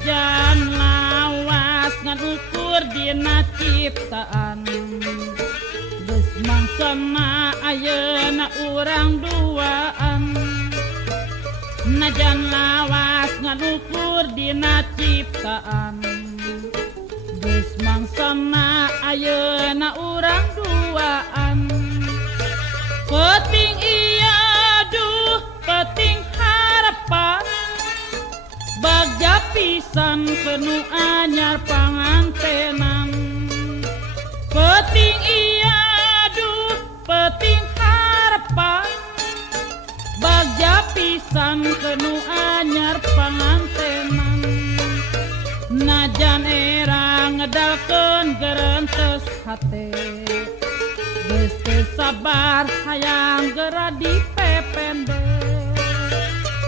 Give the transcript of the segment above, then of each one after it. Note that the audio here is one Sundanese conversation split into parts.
najan lawas ngan ukur dina ciptaan geus mangsana ayeuna urang duaan najan lawas ngan ukur dina ciptaan geus mangsana ayeuna urang duaan penting iya duh penting harapan bagja pisan penuh anyar pangantenan penting iya duh penting harapan bagja pisan penuh anyar pangantenan najan era ngedalkeun gerentes hate geus teu sabar hayang geura dipepende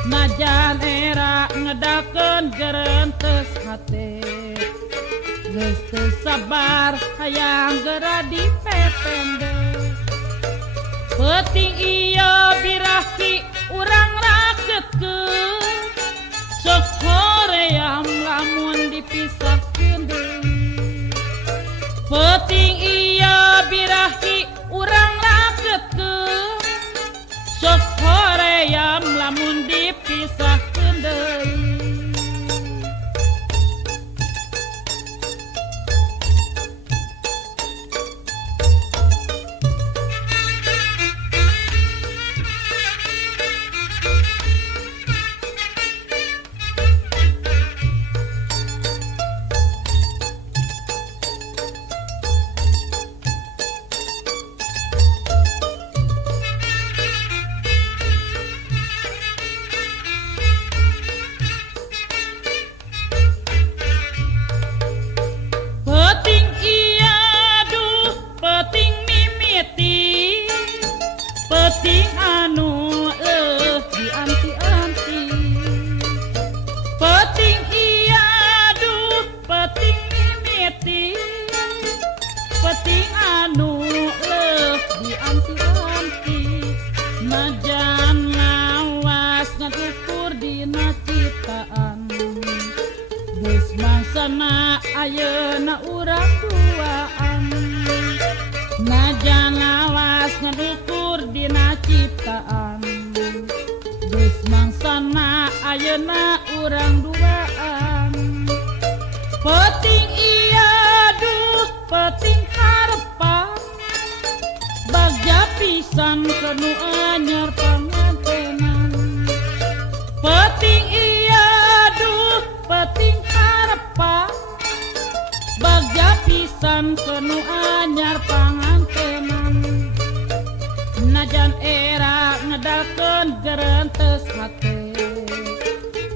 najan era ngedalkeun gerentes hate geus teu sabar hayang geura dipepende penting ieu birahi urang rakeutkeun sok hoream lamun dipisahkeun deui penting ieu birahi urang rakeutkeun sok hoream lamun dipisahkeun deui penting anu dianti-anti penting iya duh penting mimiti penting anu dianti-anti najan lawas ngan ukur dina ciptaan geus mangsana ayeuna urang duaan najan lawas ngan ukur dina ciptaan geus mangsana ayeuna urang duaan penting iya duh penting harepan bagja pisan penuh anyar pangantenan penting iya duh penting harepan bagja pisan penuh anyar pangantenan najan era ngedalkeun gerentes hate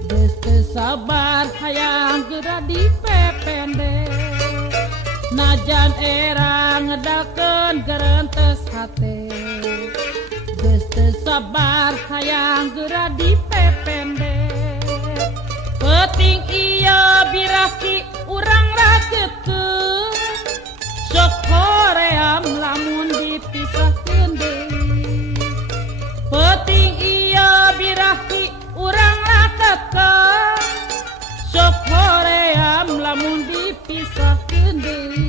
geus teu sabar hayang geura dipepende najan era ngedalkeun gerentes hate geus teu sabar hayang geura dipepende penting ieu birahi urang rakeutkeun sok hoream lamun dipisahkeun deui penting ieu birahi urang rakeutkeun sok hoream lamun dipisahkeun deui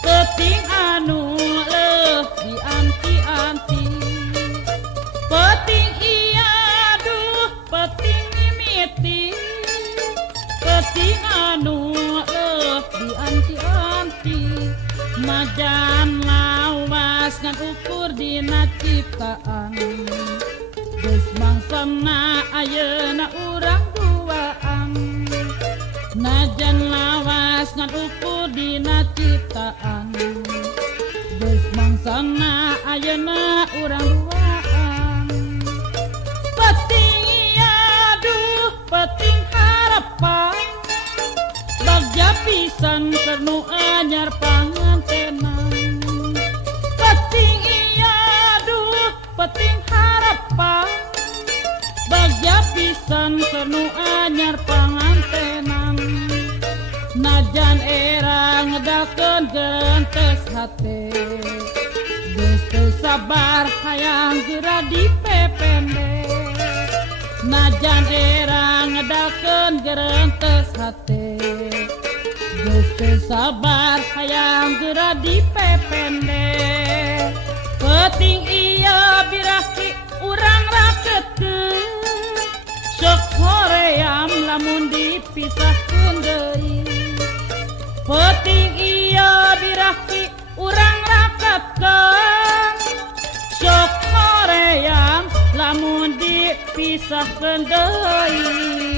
penting anu dianti-anti penting iya duh penting mimiti penting anu dianti-anti najan lawas ngan ukur dina ciptaan geus mangsana ayeuna urang duaan najan lawas ngan ukur dina ciptaan geus mangsana ayeuna urang duaan peting aduh peting harapan bagja pisan keur nu anyar pangantenan peting aduh peting harapan bagja pisan keur nu anyar pangantenan najan era ngedakeun gentes hate geus teu sabar hayang geura dipepende najan era ngedakeun gentes hate geus teu sabar hayang geura dipepende peuting ieu biraki urang rakeutkeun sok hoream lamun dipisahkeun deui peuting ieu biraki urang rakeutkeun sok hoream lamun dipisahkeun deui